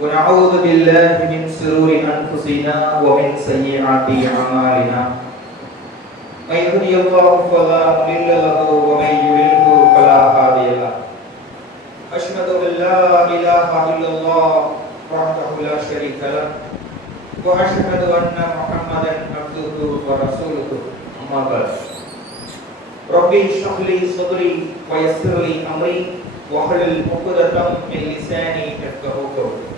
ونعوذ بالله من شرور أنفسنا ومن سيئات أعمالنا من يهده الله فلا مضل له ومن يضلل فلا هادي له أشهد أن لا إله إلا الله وحده لا شريك له وأشهد أن محمدا عبده ورسوله أما بعد ربي اشرح لي صدري ويسر لي أمري واحلل عقدة من لساني يفقهوا قولي.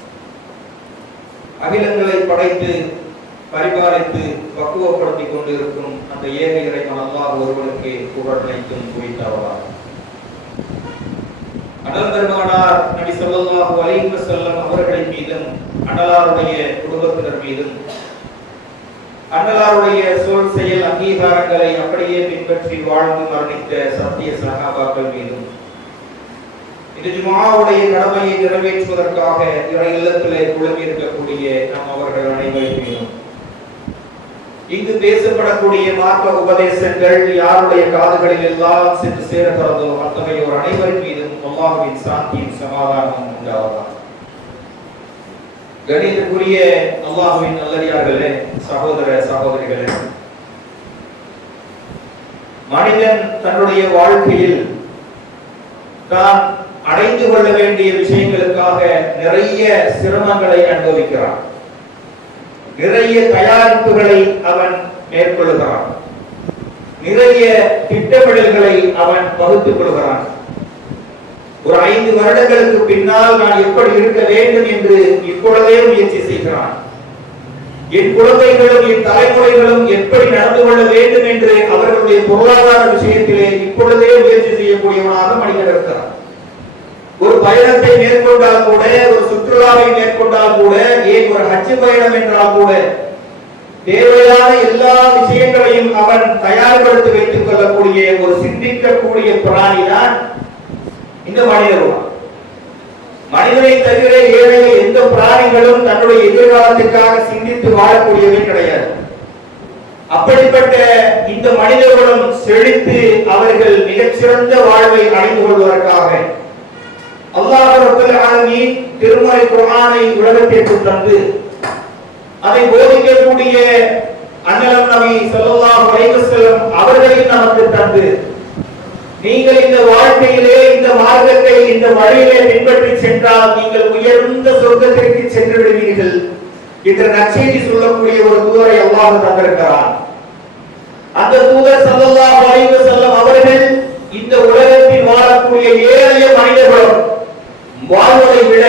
அகிலங்களை படைத்து பரிபாலித்து பக்குவப்படுத்திக் கொண்டிருக்கும் அந்த ஏக இறைவன் அல்லாஹ் ஒருவனுக்கு புகழ் அனைத்தும் குறித்தவரார். அண்ணல் பெருமானார் நபி ஸல்லல்லாஹு அலைஹி வஸல்லம் அவர்களின் மீதும் அண்ணலாருடைய குடும்பத்தினர் மீதும் அண்ணலாருடைய சொல் செயல் அங்கீகாரங்களை அப்படியே பின்பற்றி வாழ்ந்து மரணித்த சத்திய சஹாபாக்கள் மீதும் இந்த ஜும்ஆவுடைய கடமையை நிறைவேற்றுவதற்காக இறை இல்லத்திலே குழுமி இருக்கக்கூடிய நாம் அவர்கள் அனைவரின் மீதும் இங்கு பேசப்படக்கூடிய மார்க்க உபதேசங்கள் யாருடைய காதுகளில் எல்லாம் சென்று சேருகிறதோ அத்தகையோர் அனைவரின் மீதும் அல்லாஹ்வின் சாந்தியும் சமாதானமும் உண்டாவதாக. கணிதக்குரிய அல்லாஹ்வின் நல்லடியார்களே, சகோதர சகோதரிகளே, மனிதன் தன்னுடைய வாழ்க்கையில் தான் அடைந்து கொள்ள வேண்டிய விஷயங்களுக்காக நிறைய சிரமங்களை அனுபவிக்கிறான், நிறைய தயாரிப்புகளை அவன் மேற்கொள்கிறான், நிறைய திட்டமிடல்களை அவன் வகுத்துக் கொள்கிறான். ஒரு 5 வருடங்களுக்கு பின்னால் நான் எப்படி இருக்க வேண்டும் என்று இப்பொழுதே முயற்சி செய்கிறான். என் குழந்தைகளும் என் தலைமுறைகளும் எப்படி நடந்து கொள்ள வேண்டும் என்று அவர்களுடைய பொருளாதார விஷயத்திலே இப்பொழுதே முயற்சி செய்யக்கூடியவனாக மனிதன் இருக்கிறான். ஒரு பயணத்தை மேற்கொண்டால் கூட, ஒரு சுற்றுலாவை மேற்கொண்டால் கூட, ஏன் ஒரு ஹஜ் பயணம் என்றால் கூட தேவையான எல்லா விஷயங்களையும் அவன் தயார்படுத்தி வைத்துக் கொள்ளக்கூடிய ஒரு சிந்திக்கக்கூடிய பிராணிதான் இந்த மனிதன். மனிதனை தவிர ஏழைய எந்த பிராணிகளும் தன்னுடைய எதிர்காலத்திற்காக சிந்தித்து வாழக்கூடியவை கிடையாது. அப்படிப்பட்ட இந்த மனிதர்களும் செழித்து அவர்கள் மிகச்சிறந்த வாழ்வை அடைந்து கொள்வதற்காக அல்லாஹ் ரப்பல் ஆலமீன் திருமறை குர்ஆனை உலகத்திற்கு தந்து அதை போதிக்கக்கூடிய அண்ணல் நபி ஸல்லல்லாஹு அலைஹி வஸல்லம் அவர்களை நமக்கு தந்து, நீங்கள் இந்த வாழ்க்கையிலே இந்த மார்க்கத்தை இந்த வழியிலே பின்பற்றி சென்றால் நீங்கள் உயர்ந்த சொர்க்கத்திற்கு சென்று விடுவீர்கள் என்ற நற்செய்தி சொல்லக்கூடிய ஒரு தூதரை அல்லாஹ் தந்திருக்கிறார். அந்த தூதர் ஸல்லல்லாஹு அலைஹி வஸல்லம் அவர்கள் இந்த உலகத்தில் வாழக்கூடிய ஏழைய மனிதர்களும் வாழ்வதை விட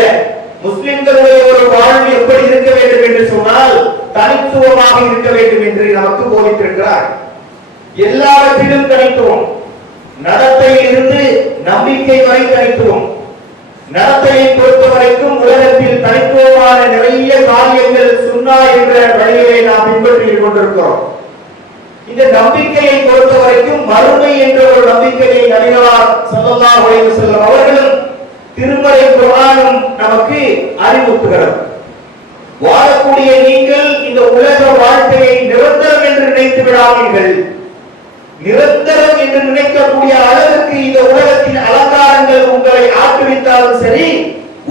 முஸ்லிம்களுடைய ஒரு வாழ்வு எப்படி இருக்க வேண்டும் என்று சொன்னால் தனித்துவமாக இருக்க வேண்டும் என்று நமக்கு போதித்திருக்கிறார். எல்லாவற்றிலும் தனித்துவம், நடத்தையில் இருந்து நம்பிக்கை வரை தனித்துவம். நடத்தையை பொறுத்த வரைக்கும் உலகத்தில் தனித்துவமான நிறைய காரியங்கள் சுன்னா என்ற வழியிலே நாம் பின்பற்றி கொண்டிருக்கிறோம். இந்த நம்பிக்கையை பொறுத்த வரைக்கும் மறுமை என்ற ஒரு நம்பிக்கையை நபிகளார் ஸல்லல்லாஹு அலைஹி வஸல்லம் அவர்களும் திருமறை குர்ஆனும் நமக்கு அறிவுறுத்துகிறது. வாழக்கூடிய நீங்கள் இந்த உலக வாழ்க்கையை நிரந்தரம் என்று நினைத்து விடாதீர்கள். நிரந்தரம் என்று நினைக்கக்கூடிய அளவுக்கு இந்த உலகத்தின் அலங்காரங்கள் உங்களை ஆட்டுவித்தாலும் சரி,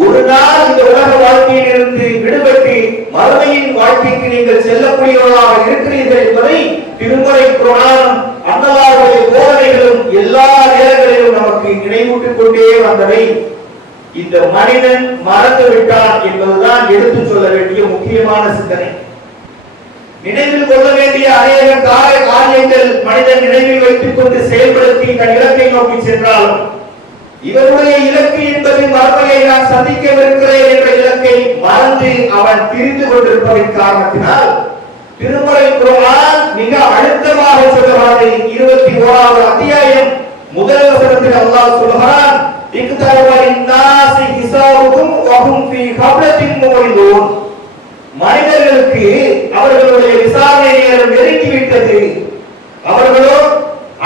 ஒரு நாள் இந்த உலக வாழ்க்கையில் இருந்து விடுபட்டு மறுமையின் வாழ்க்கைக்கு நீங்கள் செல்லக்கூடியவர்களாக இருக்கிறீர்கள் என்பதை திருமறை குர்ஆனும் அல்லாஹ்வுடைய போதனைகளும் எல்லா நேரங்களிலும் நமக்கு நினைவூட்டிக் கொண்டே வந்தவை. இந்த மனிதன் மறந்து விட்டான் என்பதுதான் எடுத்து சொல்ல வேண்டிய முக்கியமான சிந்தனை. நினைவில் கொள்ள வேண்டிய அநேக காரியங்கள் மனிதன் நினைவில் வைத்துக் கொண்டு செயல்படுத்தி தன் இலக்கை நோக்கி சென்றாலும் இவருடைய இலக்கு என்பது மறுமையை நான் சந்திக்கவிருக்கிறேன் என்ற இலக்கை மறந்து அவன் திரிந்து கொண்டிருப்பதன் காரணத்தினால் திருமறை குர்ஆன் மிக அழுத்தமாக சொல்லுகிறது. 21வது அத்தியாயம் முதல் வசனத்தில் அல்லாஹ் சொல்கிறான், இக்தரபலின்னாஸி ஹிசாபுஹும் வஹும் ஃபீ கப்லத்தின் முரிதூன். மனிதர்களுக்கு அவர்களுடைய விசாரணை நேரம் நெருங்கிவிட்டது, அவர்களோ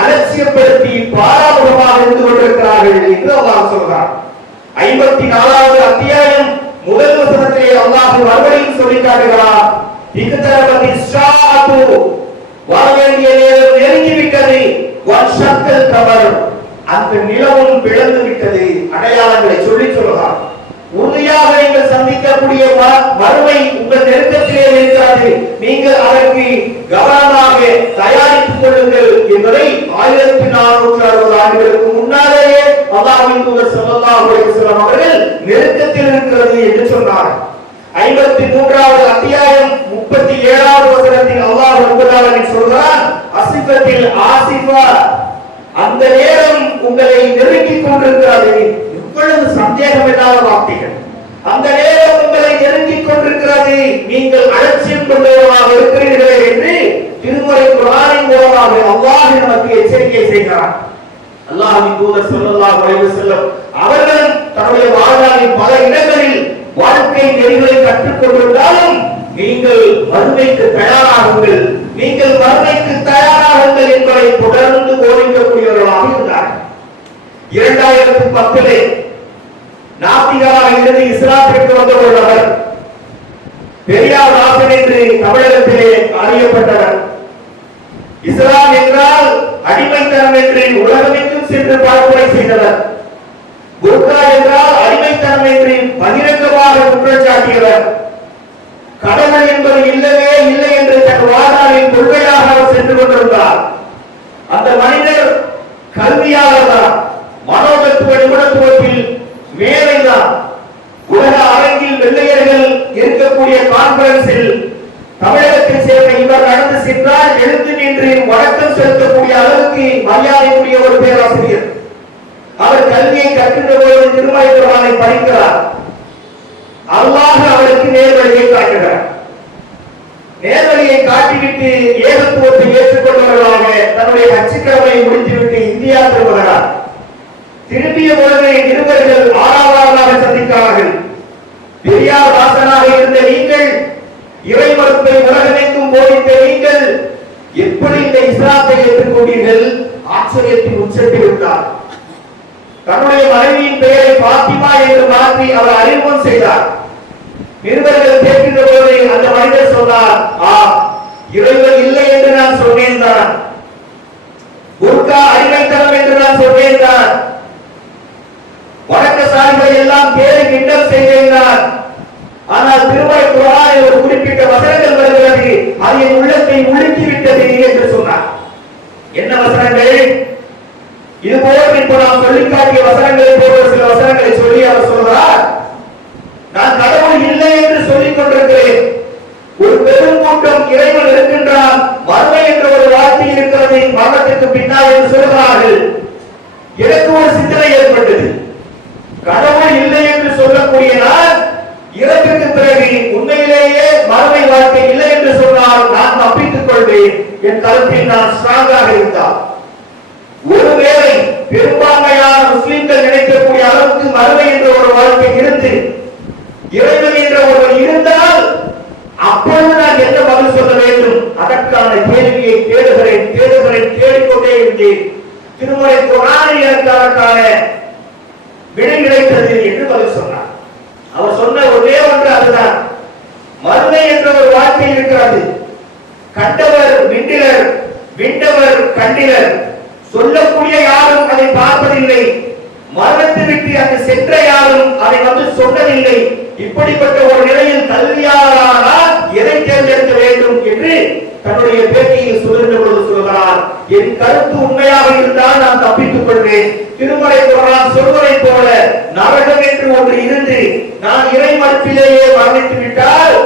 அலட்சியப்படுத்தி பாராமுகமாக இருந்து கொண்டிருக்கிறார்கள் என்று அல்லாஹ் சொல்கிறார். 54வது அத்தியாயம் முதல் வசனத்திலே அல்லாஹ் மறுபடியும் சொல்லி காட்டுகிறார், இக்தரபலிஸ்ஸாஅத்து, வர வேண்டிய நேரம் நெருங்கிவிட்டது, வன்ஷக்கல் கமர், அந்த நிலவும் பிளந்து விட்டது. அடையாளங்களை சொல்லி சொல்கிறார். உறுதியாக நீங்கள் சந்திக்கக்கூடிய மறுமை உங்கள் நெருக்கத்திலே இருக்கிறது, நீங்கள் அதற்கு கவனமாக தயாரித்துக் கொள்ளுங்கள் என்பதை 1460 ஆண்டுகளுக்கு முன்னாலேயே அல்லாஹ்வின் தூதர் ஸல்லல்லாஹு அலைஹி வஸல்லம் அவர்கள் நெருக்கத்தில் இருக்கிறது என்று சொன்னார். 53வது அத்தியாயம் 37வது வசனத்தில் அல்லாஹ் ரப்பல் ஆலமீன் சொல்கிறார், அசிஃபத்தில் ஆசிஃபா, அந்த நேரம் உங்களை நெருங்கிக் கொண்டிருக்கிறது. இவ்வளவு சந்தேகம் இல்லாத வார்த்தைகள். அந்த நேரம் உங்களை நெருங்கிக் கொண்டிருக்கிறது, நீங்கள் அலட்சியம் கொண்டவர்களாக இருக்கிறீர்களே என்று திருமறை குர்ஆனின் மூலமாக அல்லாஹ் நமக்கு எச்சரிக்கை செய்கிறார். அல்லாஹ்வின் தூதர் ஸல்லல்லாஹு அலைஹி வஸல்லம் அவர்கள் தன்னுடைய வாழ்நாளின் பல இடங்களில் வாழ்க்கை நெறிகளை கற்றுக் கொண்டிருந்தாலும் நீங்கள் மறுமைக்கு தயாராகுங்கள், நீங்கள் மறுமைக்கு தயாராகுங்கள் என்பதை தொடர்ந்து போதிக்கக்கூடியவர்களாக இருந்தார்கள். 2010 நாத்திகராக இருந்து இஸ்லாத்திற்கு வந்த ஒரு நபர் பெரியார் ராசன் என்று தமிழகத்திலே அறியப்பட்டவர். இஸ்லாம் என்றால் அடிமைத்தனம் என்று உலகமெங்கும் சென்று பரப்புரை செய்தவர். புர்கா என்றால் அடிமைத்தனம் என்று பகிரங்கமாக குற்றம் சாட்டியவர். கடவுள் என்பது இல்லவே இல்லை என்று தன் வாழ்நாளின் கொள்கையாக அவர் சென்று கொண்டிருந்தார். அந்த மனிதர் கல்வியாளர் தான், மனோதத்துவ நிபுணத்துவத்தில் மேலைதான். உலக அரங்கில் வெள்ளையர்கள் இருக்கக்கூடிய கான்பரன்ஸில் தமிழகத்தில் சேர்ந்த இவர் நடந்து சென்றால் எழுந்து நின்று வணக்கம் செலுத்தக்கூடிய அளவுக்கு மரியாதைக்குரிய ஒரு பேராசிரியர். அவர் கல்வியை கற்கின்ற போது திருமறை குர்ஆனை படிக்கிறார். அல்லாஹ் அவருக்கு நேர்வழியை காட்டுகிறார். நேர்வழியை காட்டிவிட்டு ஏகத்துவத்தை ஏற்றுக்கொண்டவர்களாக தன்னுடைய கட்சிக்கடமை முடித்துவிட்டு இந்தியா திரும்புகிறார். திரும்பிய பொழுது இருவர்கள் ஆறாவதாக சந்திக்கிறார்கள். பெரியார் வாசனாக இருந்த நீங்கள், இறை மறுப்பை உலகமெங்கும் போதித்த நீங்கள் எப்படி இந்த இஸ்லாத்தை ஏற்றுக்கொண்டீர்கள்? ஆச்சரியத்தின் உச்சத்தில் இருந்தார். தன்னுடைய மனைவியின் பெயரை பாத்திமா என்று மாற்றி அவர் அறிமுகம் செய்தார். நிருபர்கள் கேட்கின்ற போது அந்த மனிதர் சொன்னார், இறைவன் இல்லை என்று நான் சொன்னேன் தான், புர்கா அடிமைத்தனம் என்று நான் சொன்னேன் தான், வணக்க சார்பை எல்லாம் கேலி கிண்டல் செய்தேன் தான். ஆனால் திருமறை குர்ஆனில் ஒரு குறிப்பிட்ட வசனங்கள் வருகிறது, அது என் உள்ளத்தை உலுக்கிவிட்டது என்று சொன்னார். என்ன வசனங்கள்? இது போல இப்போ நாம் சொல்லிக் காட்டிய வசனங்களை போன்ற சில வசனங்களை சொல்லி அவர் சொல்கிறார், நான் கடவுள் இல்லை என்று சொல்லிக் கொண்டிருக்கிறேன், ஒரு பெரும் கூட்டம் இறைவன் இருக்கின்றான், மறுமை என்ற ஒரு வார்த்தை இருக்கிறது மரணத்திற்கு பின்னால் என்று சொல்கிறார்கள். எனக்கு ஒரு சிந்தனை ஏற்பட்டது, கடவுள் இல்லை என்று சொல்லக்கூடிய நான் இறப்புக்கு பிறகு உண்மையிலேயே மறுமை வாழ்க்கை இல்லை என்று சொன்னால் நான் தப்பித்துக் கொள்வேன். என் கருத்தில் நான் ஸ்ட்ராங்காக இருந்தால், ஒருவேளை பெரும்பான்மையான முஸ்லிம்கள் நினைக்கக்கூடிய அளவுக்கு மறுமை என்ற ஒரு வாழ்க்கை இருந்து இறைவன் என்ற ஒருவர் இருந்தால் அப்பொழுது நான் என்ன பதில் சொல்ல வேண்டும்? அதற்கான கேள்வியை தேடிக்கொண்டே இருந்தேன். திருமறை குர்ஆனில் எனக்கு அதற்கான விடை கிடைத்தது என்று பதில் சொன்னார். அவர் சொன்ன ஒரே ஒன்று அதுதான், மறுமை என்ற ஒரு வார்த்தை இருக்கிறது. கண்டவர் விண்டிலர், விண்டவர் கண்டிலர். சொல்லக்கூடிய யாரும் அதை பார்ப்பதில்லை, மரணத்தை விட்டு அங்கு சென்ற யாரும் அதை சொன்னதில்லை. இப்படிப்பட்ட ஒரு நிலையில் கல்வியாளரானால் எதை தேர்ந்தெடுக்க வேண்டும் என்று தன்னுடைய பேட்டியில் சொல்கின்ற பொழுது சொல்கிறார், என் கருத்து உண்மையாக இருந்தால் நான் தப்பித்துக் கொள்வேன். திருமறை குர்ஆன் சொல்வதை போல நரகம் என்று ஒன்று இருந்து நான் இறை மறுப்பிலேயே மரணித்து விட்டால்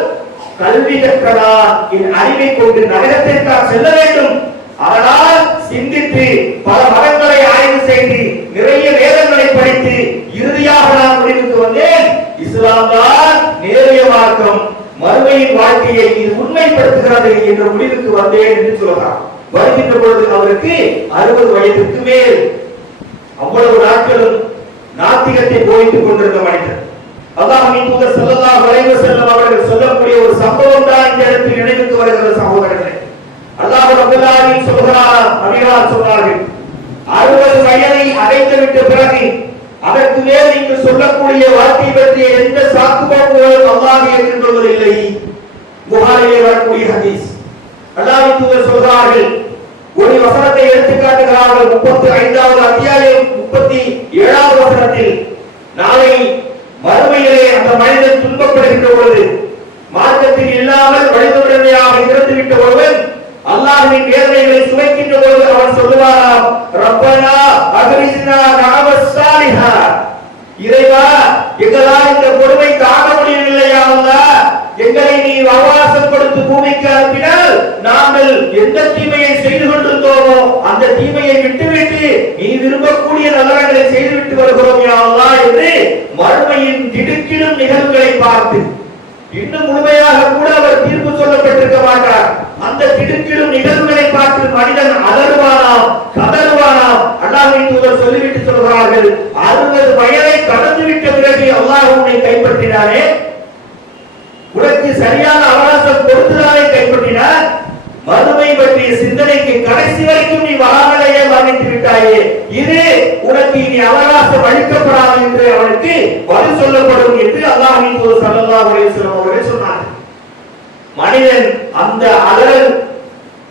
கல்வி கற்றதா என் அறிவை கொண்டு நரகத்திற்கு செல்ல வேண்டும். ஆனால் சிந்தித்து பல மதங்களை ஆய்வு செய்து நிறைய வேதங்களை படித்து இறுதியாக நான் முடிவுக்கு வந்தேன், இஸ்லாம் தான் நேரிய மார்க்கம், மறுமையின் வாழ்க்கையை இது உண்மைப்படுத்துகிறது என்ற முடிவுக்கு வந்தேன் என்று சொல்கிறார். வருகின்ற பொழுது அவருக்கு 60 வயதுக்கு மேல். அவ்வளவு நாட்களும் நாத்திகத்தை போதித்துக் கொண்டிருந்த மனிதர். அல்லாஹ்வின் தூதர் ஸல்லல்லாஹு அலைஹி வஸல்லம் அவர்கள் சொல்லக்கூடிய ஒரு சம்பவம் தான் இந்த இடத்தில் நினைவுக்கு வருகிறது. சகோதரர்களே, அல்லாஹ் ரப்பல் ஆலமீன் சொல்கிறார், நபிகளார் சொன்னார்கள், 60 வயதை அடைந்துவிட்ட பிறகு அதற்கு மேல் நீங்கள் சொல்லக்கூடிய வார்த்தை பற்றிய எந்த சாக்குப்பாடுகளும் அல்லாஹ் ஏற்றுக்கொள்வதில்லை. புகாரிலே வரக்கூடிய ஹதீஸ். அல்லாஹ்வின் தூதர் சொல்கிறார்கள், ஒரு வசனத்தை எடுத்து காட்டுகிறார்கள். 35வது அத்தியாயம் 37வது வசனத்தில், நாளை மறுமையிலே அந்த மனிதன் துன்பப்படுகின்ற பொழுது சுவைக்கின்ற ஒருவன் அல்லாஹ்வின் வேதனைகளை சுவைக்கின்ற பொழுது அவன் சொல்லுவாராம், ரப்பனா அக்ரிஜ்னா நஅமஸ் ஸாலிஹா, இறைவா எங்களால் இந்த கொடுமை தாங்க முடியவில்லையா அல்லாஹ், எங்களை நீ அவகாசம் கொடுத்து பூமிக்கு அனுப்பினால் நாங்கள் எந்த தீமையை செய்து கொண்டிருந்தோமோ அந்த தீமையை விட்டுவிட்டு நீ விரும்பக்கூடிய நல்லறங்களை செய்துவிட்டு வருகிறோம் யா அல்லாஹ் என்று மறுமையின் திடுக்கிடும் நிகழ்வுகளை பார்த்து, இன்னும் முழுமையாக கூட அவர் தீர்ப்பு சொல்லப்பட்டிருக்க மாட்டார், அந்த திடுக்கிடும் நிகழ்வுகளை பார்த்து மனிதன் அலறுவானாம், கதறுவானாம். அல்லாஹ்வின் தூதர் சொல்லிவிட்டு சொல்கிறார்கள், 60 வயதை கடந்துவிட்ட பிறகு அல்லாஹ் உன்னை கைப்பற்றினானே, உனக்கு சரியான அவகாசம் கொடுத்துதானே கைப்பற்றினார், மறுமை பற்றிய சிந்தனைக்கு கடைசி வரைக்கும் நீ வராமலேயே மரணித்து விட்டாயே, இது உனக்கு இனி அவகாசம் அளிக்கப்படாது என்று அவனுக்கு பதில் சொல்லப்படும் என்று அல்லாஹ்வின் தூதர் ஸல்லல்லாஹு அலைஹி வஸல்லம் அவர்கள் சொன்னார். மனிதன் அந்த அலறல்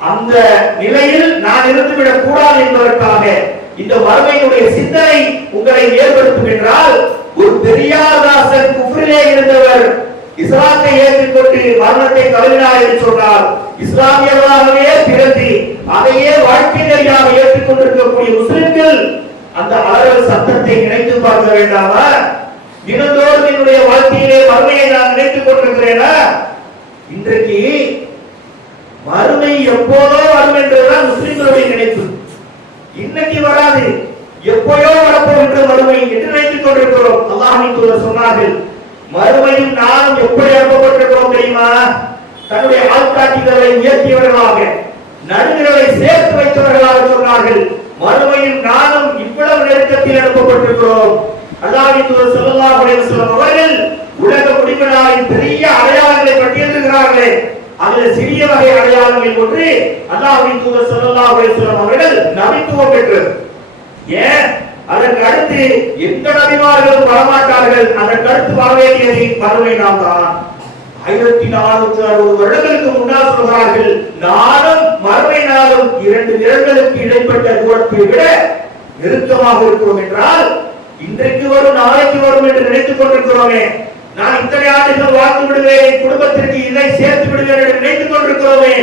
அந்த நிலையில் நான் இருந்துவிடக் கூடாது என்பதற்காக இந்த மறுமையினுடைய சிந்தனை உங்களை ஏற்படுத்தும் என்றால், ஒரு பெரியார்தாசன் குஃப்ரிலே இருந்தவர் இஸ்லாத்தை ஏற்றுக்கொண்டு மரணத்தை தழுவினார் என்று சொன்னார். இஸ்லாமியர்களாகவே பிறந்து அதையே வாழ்க்கை நெறியாக ஏற்றுக்கொண்டிருக்கக்கூடிய முஸ்லிம்கள் அந்த அலறல் சத்தத்தை நினைத்து பார்க்க வேண்டாமா? தினந்தோறும் என்னுடைய வாழ்க்கையிலே மறுமையை நான் நினைத்துக் கொண்டிருக்கிறேனா? இன்றைக்கு மறுமை எப்போதோ வரும் என்றுதான் முஸ்லிம்களுடைய நினைப்பு. இன்னைக்கு வராது, எப்போயோ வரப்போகின்ற மறுமை என்று நினைத்துக் கொண்டிருக்கிறோம். அல்லாஹ்வின் தூதர் சொன்னார்கள், மறுமையும் நானும் எப்படி அனுப்பப்பட்டிருக்கிறோம் தெரியுமா? தன்னுடைய ஆள்காட்டிகளை உயர்த்தியவர்களாக, நடுகளை சேர்த்து வைத்தவர்களாக சொன்னார்கள். மறுமையும் நானும் இவ்வளவு நெருக்கத்தில் அனுப்பப்பட்டிருக்கிறோம். அல்லாஹ்வின் தூதர் ஸல்லல்லாஹு அலைஹி வஸல்லம் அவர்கள் உலக முடிவினாலின் பெரிய அடையாளங்களை பட்டியலிடுகிறார்களே, அதில் சிறிய வகை அடையாளங்கள் ஒன்று அல்லாஹ்வின் தூதர் ஸல்லல்லாஹு அலைஹி வஸல்லம் அவர்கள் நபித்துவம் பெற்றது. ஏன்? அதற்கு அடுத்து எந்த நபிமார்களும் வரமாட்டார்கள், அதற்கு அடுத்து வர வேண்டியது மறுமை நாம் தான். 1460 வருடங்களுக்கு முன்னால் சொல்கிறார்கள், நானும் மறுமை நாளும் 2 விரல்களுக்கு இடைப்பட்ட தூரத்தை விட நெருக்கமாக இருக்கிறோம் என்றால், இன்றைக்கு வரும் நாளைக்கு வரும் என்று நினைத்துக் கொண்டிருக்கிறோமே, நான் இத்தனை ஆண்டுகள் வாழ்ந்து விடுவேன், குடும்பத்திற்கு இதை சேர்த்து விடுவேன் என்று நினைத்துக் கொண்டிருக்கிறோமே,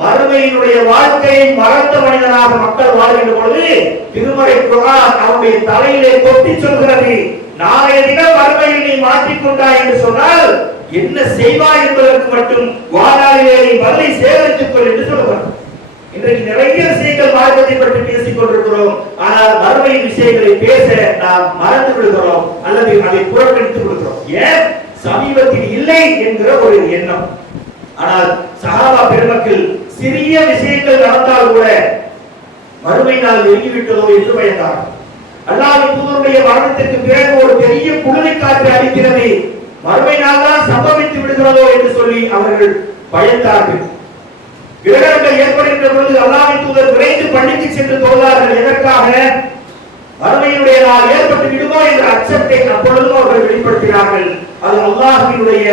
மறுமையினுடைய வாழ்க்கையை மறந்த மனிதனாக மக்கள் வாழ்கின்ற பொழுது திருமறை குர்ஆன் அவருடைய தலையிலே கொட்டி சொல்கிறது, நாளைய தினம் மறுமையில் நீ மாற்றிக்கொண்டாய் என்று சொன்னால் என்ன செய்வாய் என்பதற்கு மட்டும் வாழாளிலே நீ பதிலை சேகரித்துக் கொள் என்று சொல்கிறார். இன்றைக்கு நிறைய விஷயங்கள் மார்க்கத்தை பற்றி பேசிக் கொண்டிருக்கிறோம், ஆனால் மறுமை விஷயங்களை பேச நாம் மறந்து விடுகிறோம் அல்லது அதை புறக்கணித்து விடுகிறோம். ஏன்? சமீபத்தில் இல்லை என்கிற ஒரு எண்ணம். ஆனால் சஹாபா பெருமக்கள் சிறிய விஷயங்கள் நடந்தால் கூட மறுமை நாள் நெருங்கிவிட்டதோ என்று பயந்தார்கள். அல்லாஹ்வின் தூதருடைய மரணத்திற்கு பிறகு ஒரு பெரிய குளிரை காற்று அடிக்கிறது, மறுமை நாள் தான் சம்பவித்து விடுகிறதோ என்று சொல்லி அவர்கள் பயந்தார்கள். கிரகணங்கள் ஏற்படுகின்ற பொழுது அல்லாஹ்வின் தூதர் விரைந்து பள்ளிக்கு சென்று தொழுதார்கள். எதற்காக? மறுமையினுடைய நாள் ஏற்பட்டு விடுமோ என்ற அச்சத்தை அப்பொழுதும் அவர்கள் வெளிப்படுத்தினார்கள். அது அல்லாஹ்வினுடைய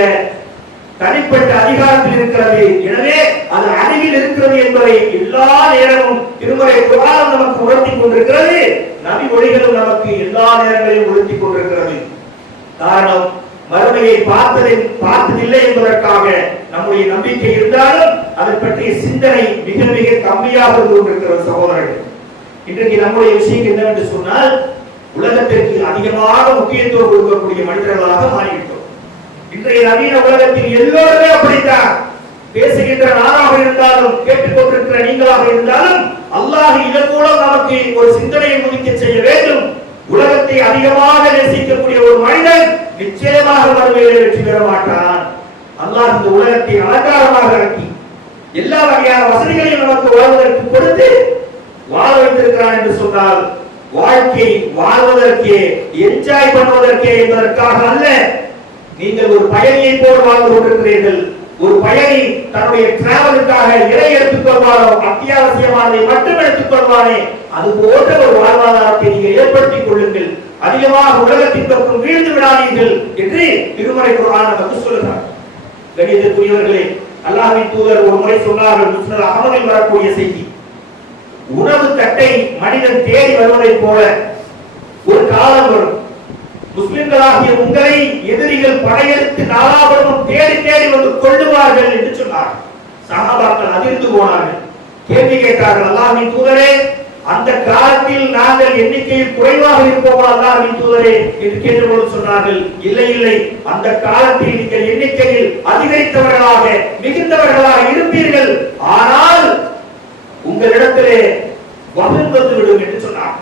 தனிப்பட்ட அதிகாரத்தில் இருக்கிறது, எனவே அது அருகில் இருக்கிறது என்பதை எல்லா நேரமும் திருமறை குர்ஆன் நமக்கு உணர்த்திக் கொண்டிருக்கிறது, நபி மொழிகளும் நமக்கு எல்லா நேரங்களிலும் உணர்த்திக் கொண்டிருக்கிறது. காரணம், மறுமையை பார்த்ததில்லை என்பதற்காக நம்முடைய நம்பிக்கை இருந்தாலும் அதை பற்றிய சிந்தனை மிக மிக கம்மியாக இருந்து கொண்டிருக்கிறது சகோதரர்கள். இன்றைக்கு நம்முடைய விஷயம் என்னவென்று சொன்னால், உலகத்திற்கு அதிகமாக முக்கியத்துவம் கொடுக்கக்கூடிய மனிதர்களாக மாறிவிட்டோம். இன்றைய நவீன உலகத்தில் எல்லோருமே அப்படித்தான். பேசுகின்ற நானாக இருந்தாலும் கேட்டுக்கொண்டிருக்கிற நீங்களாக இருந்தாலும் அல்லாஹ் இதன் மூலம் நமக்கு ஒரு சிந்தனையை முதிக்க செய்ய வேண்டும். உலகத்தை அதிகமாக நேசிக்கக்கூடிய ஒரு மனிதன் நிச்சயமாக மறுமையிலே வெற்றி பெற மாட்டான். அல்லாஹ் இந்த உலகத்தை அலங்காரமாக ஆக்கி எல்லா வகையான வசதிகளையும் நமக்கு வாழ்வதற்கு கொடுத்து வாழ வைத்திருக்கிறான் என்று சொன்னால், வாழ்க்கை வாழ்வதற்கே, என்ஜாய் பண்ணுவதற்கே என்பதற்காக அல்ல. நீங்கள் ஒரு பயணியை போல் வாழ்ந்து கொண்டிருக்கிறீர்கள். ஒரு பயணி தன்னுடைய டிராவலுக்காக இறை எடுத்துக் கொள்வாரோ, அத்தியாவசியமானதை மட்டும் எடுத்துக் கொள்வானே, அது போன்ற ஒரு வாழ்வாதாரத்தை நீங்கள் ஏற்படுத்திக் கொள்ளுங்கள். அதிகமாக உலகத்தின் பக்கம் வீழ்ந்து விடாதீர்கள் என்று திருமறை குர்ஆன் நமக்கு சொல்லுகிறார். கணிதத்துக்குரியவர்களே, அல்லாஹ்வின் தூதர் ஒரு முறை சொன்னார்கள், முஸ்னத் அஹ்மதில் வரக்கூடிய செய்தி, உணவு தட்டை மனிதன் தேடி வருவதை போல ஒரு காலம் வரும், முஸ்லிம்களாகிய உங்களை எதிரிகள் படையெடுத்து நாலாபுரமும் தேடி தேடி வந்து கொள்ளுவார்கள் என்று சொன்னார். சஹாபாக்கள் அதிர்ந்து போனார்கள். கேள்வி கேட்டார்கள், அல்லாஹ்வின் தூதரே, அந்த காலத்தில் நாங்கள் எண்ணிக்கையில் குறைவாக இருப்போமா அல்லாஹ்வின் தூதரே என்று கேட்டபோது சொன்னார்கள், இல்லை இல்லை, அந்த காலத்தில் நீங்கள் எண்ணிக்கையில் அதிகரித்தவர்களாக மிகுந்தவர்களாக இருப்பீர்கள், ஆனால் உங்களிடத்திலே வஹி வந்துவிடும் என்று சொன்னார்.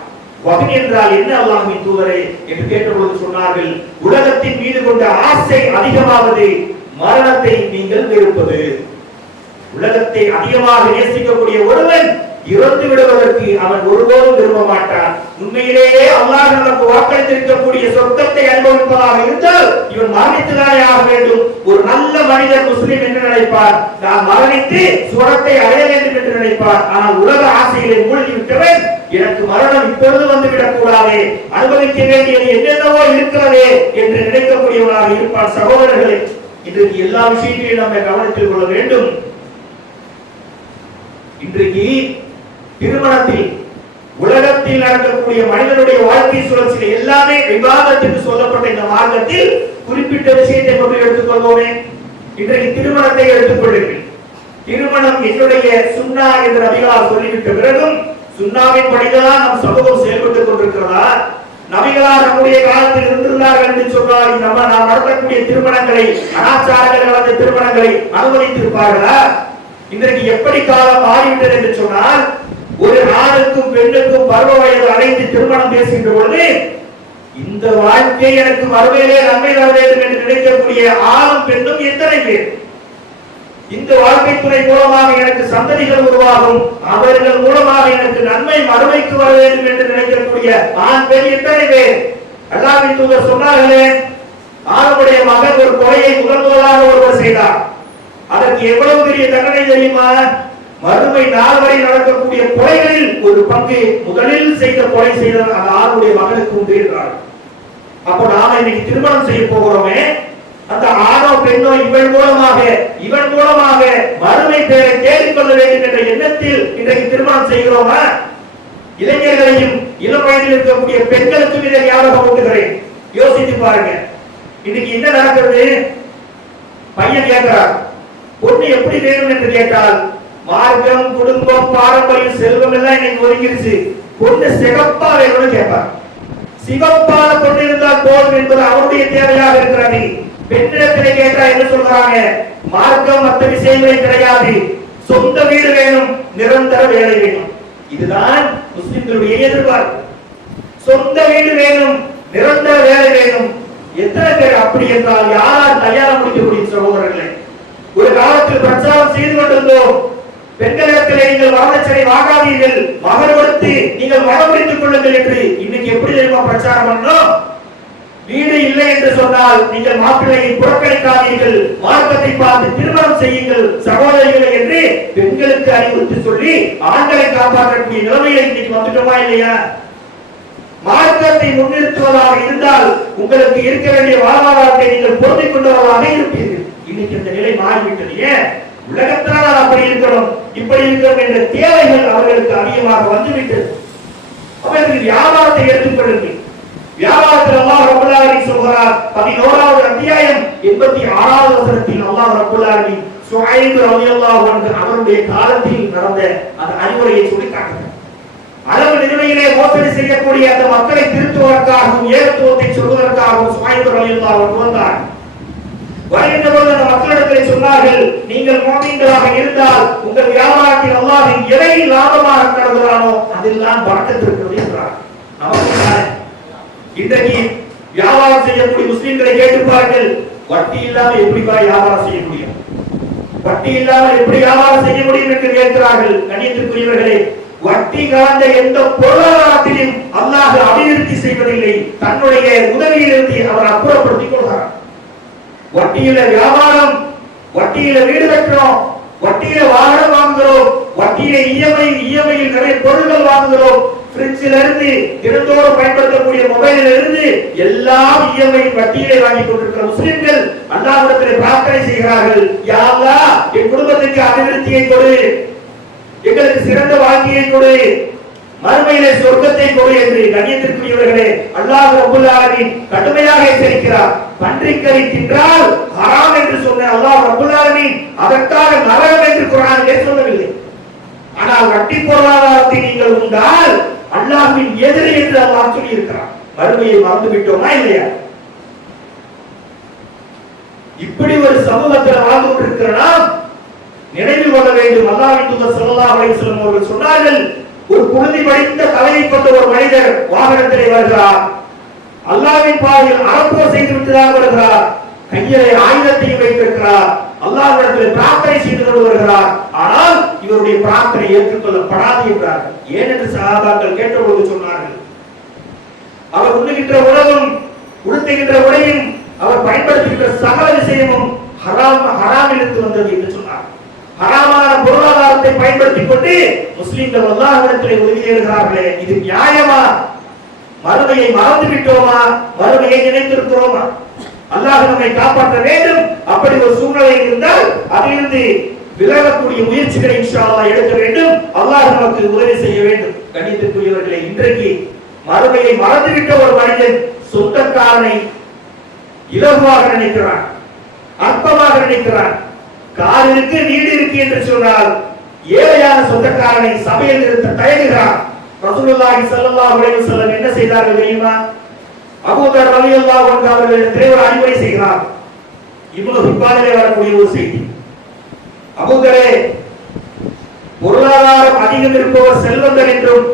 வஹி என்றால் என்ன அல்லாஹ்வின் தூதரே என்று கேட்டபோது சொன்னார்கள், உலகத்தின் மீது கொண்ட ஆசை அதிகமாவது, மரணத்தை நீங்கள் வெறுப்பது. உலகத்தை அதிகமாக நேசிக்கக்கூடிய ஒருவன் இறந்து விடுவதற்கு அவன் ஒருபோதும் விரும்ப மாட்டான். உண்மையிலேயே அல்லாஹ் நமக்கு வாக்களித்திருக்கக்கூடிய சொர்க்கத்தை அனுபவிப்பதாக இருந்தால் இவன் மரணித்துதானே ஆக வேண்டும். ஒரு நல்ல மனிதர் முஸ்லிம் என்று நினைப்பார், நான் மரணித்து சுவனத்தை அடைய வேண்டும் என்று நினைப்பார். ஆனால் உலக ஆசைகளை மூழ்கி விட்டவன், எனக்கு மரணம் இப்பொழுது வந்துவிடக் கூடாது, அனுபவிக்க வேண்டியது என்னென்னவோ இருக்கிறதே என்று நினைக்கக்கூடியவனாக இருப்பான். சகோதரர்களே, இன்றைக்கு எல்லா விஷயங்களையும் நம்ம கவனத்தில் கொள்ள வேண்டும். இன்றைக்கு திருமணத்தில் உலகத்தில் நடக்கக்கூடிய மனிதனுடைய வாழ்க்கை சுழற்சிகள் எல்லாமே விவாதத்துக்கு சொல்லப்பட்ட இந்த மார்க்கத்தில் குறிப்பிட்ட விஷயத்தை கொண்டு எடுத்துக்கொள்வோமே. இன்றைக்கு திருமணத்தை எடுத்துக்கொள்ளுங்கள். திருமணம் என்னுடைய சுன்னா என்று நபிகளார் சொல்லிவிட்ட பிறகும் சுன்னாவின் படிதான் நம் சமூகம் செயல்பட்டுக் கொண்டிருக்கிறதா? நபிகளார் நம்முடைய காலத்தில் இருந்திருந்தார்கள் என்று சொன்னால் நாம் நடத்தக்கூடிய திருமணங்களை, அனாச்சாரங்கள் நடந்த திருமணங்களை அனுமதித்திருப்பார்களா? இன்றைக்கு எப்படி காலம் மாறிவிட்டது என்று சொன்னால், ஒரு ஆணுக்கும் பெண்ணுக்கும் பருவ வயது அடைந்து திருமணம் பேசுகின்ற பொழுது, இந்த வாழ்க்கை எனக்கு மறுமையிலே நன்மை தர வேண்டும் என்று நினைக்கக்கூடிய ஆணும் பெண்ணும் எத்தனை பேர்? இந்த வாழ்க்கை துணை மூலமாக எனக்கு சந்ததிகள் உருவாகும், அவர்கள் மூலமாக எனக்கு நன்மை மறுமைக்கு வர வேண்டும் என்று நினைக்கக்கூடிய ஆண் பெண் எத்தனை பேர்? அல்லாஹ்வின் தூதர் சொன்னார்களே, ஆணுடைய மகன் ஒரு கொலையை முதலாக ஒருவர் செய்தார். அதற்கு எவ்வளவு பெரிய தண்டனை தெரியுமா? மறுமை நாள் வரை நடக்கக்கூடிய கொலைகளில் ஒரு பங்கு முதலில் செய்த கொலை செய்த அந்த ஆணுடைய மகனுக்கு உண்டு என்றார். அப்போ நாம இன்னைக்கு திருமணம் செய்ய போகிறோமே, அந்த ஆணோ பெண்ணோ இவன் மூலமாக மறுமை பேரை தேடிக்கொள்ள வேண்டும் என்ற எண்ணத்தில் இன்றைக்கு திருமணம் செய்கிறோமா? இளைஞர்களையும் இளம் வயதில் இருக்கக்கூடிய பெண்களுக்கும் இதை ஞாபகம் ஊட்டுகிறேன். யோசித்து பாருங்க, இன்னைக்கு என்ன நடக்கிறது? பையன் கேட்கிறார், பொண்ணு எப்படி வேணும் என்று கேட்டால், மார்க்கம், குடும்பம், பாரம்பரியம், செல்வம் எல்லாம் இன்னைக்கு ஒதுங்கிருச்சு, பொண்ணு சிகப்பா வேணும்னு கேட்பார். சிவப்பான பொண்ணு இருந்தால் போதும் என்பது அவருடைய தேவையாக இருக்கிறது. பெண்ணிடத்திலே கேட்டா என்ன சொல்றாங்க? மார்க்கம் மற்ற விஷயங்களே கிடையாது, சொந்த வீடு வேணும், நிரந்தர வேலை வேணும். இதுதான் முஸ்லிம்களுடைய எதிர்பார்ப்பு. சொந்த வீடு வேணும், நிரந்தர வேலை வேணும். எத்தனை பேர் அப்படி என்றால் யாரால் தயாரா முடிக்கக்கூடிய சகோதரர்களே? ஒரு காலத்தில் பிரச்சாரம் செய்து கொண்டிருந்தோம், பெண்களிடத்திலே நீங்கள் வரதட்சணை வாங்காதீர்கள், மகர் கொடுத்து நீங்கள் மனம் முடித்துக் கொள்ளுங்கள் என்று. இன்னைக்கு எப்படி தெரியுமா பிரச்சாரம் பண்ணோம்? வீடு இல்லை என்று சொன்னால் நீங்கள் மாப்பிள்ளையை புறக்கணிக்காதீர்கள், மார்க்கத்தை பார்த்து திருமணம் செய்யுங்கள் சகோதரிகளை என்று பெண்களுக்கு அறிவுறுத்தி சொல்லி ஆண்களை காப்பாற்றக்கூடிய நிலைமையை இன்னைக்கு வந்துட்டோமா இல்லையா? மார்க்கத்தை முன்னிறுத்துவதாக இருந்தால் உங்களுக்கு இருக்க வேண்டிய வாழ்வாதாரத்தை நீங்கள் பொருந்திக் கொண்டவர்களாக இருப்பீர்கள். இன்னைக்கு இந்த நிலை மாறிவிட்டது. ஏன்? உலகத்தால் அப்படி இருக்கணும், இப்படி இருக்கணும் என்ற தேவைகள் அவர்களுக்கு அதிகமாக வந்துவிட்டது. அவர்கள் வியாபாரத்தை எடுத்துக்கொள்ளுங்கள். வியாபாரத்தில் அல்லாஹ் ரப்பல் ஆலமீன் சொல்கிறார், 11வது அத்தியாயம் 86வது வசனத்தில் அல்லாஹ் ரப்பல் ஆலமீன் சுஐப் ரலியல்லாஹு அன்ஹு அவருடைய காலத்தில் நடந்த அந்த அறிவுரையை சொல்லி காட்டுகிறார். அளவு நிலைமையிலே மோசடி செய்யக்கூடிய அந்த மக்களை திருத்துவதற்காகவும் ஏகத்துவத்தை சொல்வதற்காகவும் சுஐப் ரலியல்லாஹு அன்ஹு வந்தார். வருகின்ற போது அந்த மக்களிடத்தில் சொன்னார்கள், நீங்கள் முஃமின்களாக இருந்தால் உங்கள் வியாபாரத்தில் அல்லாஹ் எதை லாபமாக கருதுகிறானோ அதெல்லாம் பரக்கத் இருக்கிறது என்றார். இன்றைக்கு வியாபாரம் செய்யக்கூடிய முஸ்லிம்களை கேட்டு பாருங்கள், வட்டி இல்லாம எப்படி வியாபாரம் செய்ய முடியும்? வட்டி இல்லாமல் எப்படி வியாபாரம் செய்ய முடியும் என்று கேட்கிறார்கள். கண்ணியத்திற்குரியவர்களே, வட்டி கலந்த எந்த பொருளாதாரத்திலும் அல்லாஹ் அபிவிருத்தி செய்வதில்லை, தன்னுடைய உதவியிலிருந்து அவர் அப்புறப்படுத்திக் கொள்கிறார். வட்டியில வியாபாரம், வட்டியில வீடு கட்டுறோம், வட்டியில வாகனம் வாங்குகிறோம், வட்டியில இஎம்ஐயில் நிறைய பொருட்கள் வாங்குகிறோம், ஃப்ரிட்ஜில இருந்து தினந்தோறும் பயன்படுத்தக்கூடிய மொபைலில் இருந்து எல்லாம் இஎம்ஐ வட்டியிலே வாங்கி கொண்டிருக்கிற முஸ்லிம்கள் அல்லாஹ்விடத்திலே பிரார்த்தனை செய்கிறார்கள், யா அல்லாஹ் என் குடும்பத்துக்கு அபிவிருத்தியை கொடு, எங்களுக்கு சிறந்த வாழ்க்கையை கொடு, மறுமையிலே சொர்க்கத்தை கொடு என்று. கண்ணியத்திற்குரியவர்களே, அல்லாஹ் ரப்பல் ஆலமீன் கடுமையாக எச்சரிக்கிறார். பன்றிக்கறி தின்றால் ஹராம் என்று சொன்ன அல்லாஹ் ரப்பல் ஆலமீன் அதற்காக நரகம் என்று வாழ்வின் எதிரி என்று அல்லாஹ் சொல்லி இருக்கிறான். மறுமையை மறந்து விட்டோமா இல்லையா? இப்படி ஒரு சமூகத்தில் வாழ்ந்து கொண்டிருக்கிற நாம் நினைவில் கொள்ள வேண்டும். அல்லாஹ்வின் தூதர் ஸல்லல்லாஹு அலைஹி வஸல்லம் அவர்கள் சொன்னார்கள், ஒரு புழுதி படிந்த தலையை கொண்ட ஒரு மனிதர் வாகனத்திலே வருகிறார். அல்லாஹ்வின் பாதையில் அறப்போர் செய்து விட்டுதான் வருகிறார். கையிலே ஆயுதத்தையும் வைத்திருக்கிறார். அல்லாஹ்விடத்தில் பிரார்த்தனை செய்து கொண்டு வருகிறார். ஆனால் இவருடைய பிரார்த்தனை ஏற்றுக்கொள்ளப்படாது என்றார்கள். ஏனென்று சஹாபாக்கள் கேட்டபோது சொன்னார்கள், அவர் உண்ணுகின்ற உணவும் உடுத்துகின்ற உடையும் அவர் பயன்படுத்துகின்ற சகல விஷயமும் ஹராமிலிருந்து வந்தது என்று சொன்னார். ஹராமான பொருளாதாரத்தை பயன்படுத்திக் கொண்டு முஸ்லிம்கள் அல்லாஹ்விடத்திலே உறுதி ஏறுகிறார்களே, இது நியாயமா? மறுமையை மறந்து விட்டோமா? மறுமையை நினைத்திருக்கிறோமா? அல்லாஹ் நம்மை காப்பாற்ற வேண்டும். அப்படி ஒரு சூழ்நிலை இருந்தால் அதிலிருந்து விலகக்கூடிய முயற்சிகளை இன்ஷா அல்லாஹ் எடுக்க வேண்டும். அல்லாஹ் நமக்கு உதவி செய்ய வேண்டும். கண்ணியத்திற்குரியவர்களே, இன்றைக்கு மறுமையை மறந்துவிட்ட ஒரு மனிதன் சொந்தக்காரனை இலகுவாக நினைக்கிறான், அற்பமாக நினைக்கிறான். கார் இருக்கு, வீடு இருக்கு என்று சொன்னால் ஏழையான சொந்தக்காரனை சபையில் நிறுத்த தயங்குகிறான். ரசூலுல்லாஹி ஸல்லல்லாஹு அலைஹி வஸல்லம் என்ன செய்தார்கள் தெரியுமா? அபூதர் ரலியல்லாஹு அன்ஹு அவர்களிடத்திலே ஒரு அறிவுரை செய்கிறார். இப்னு ஹிப்பானிலே வரக்கூடிய ஒரு செய்தி. அபூதரே, பொருளாதாரம் அதிகம் இருப்பவர் செல்வந்தர் என்றும்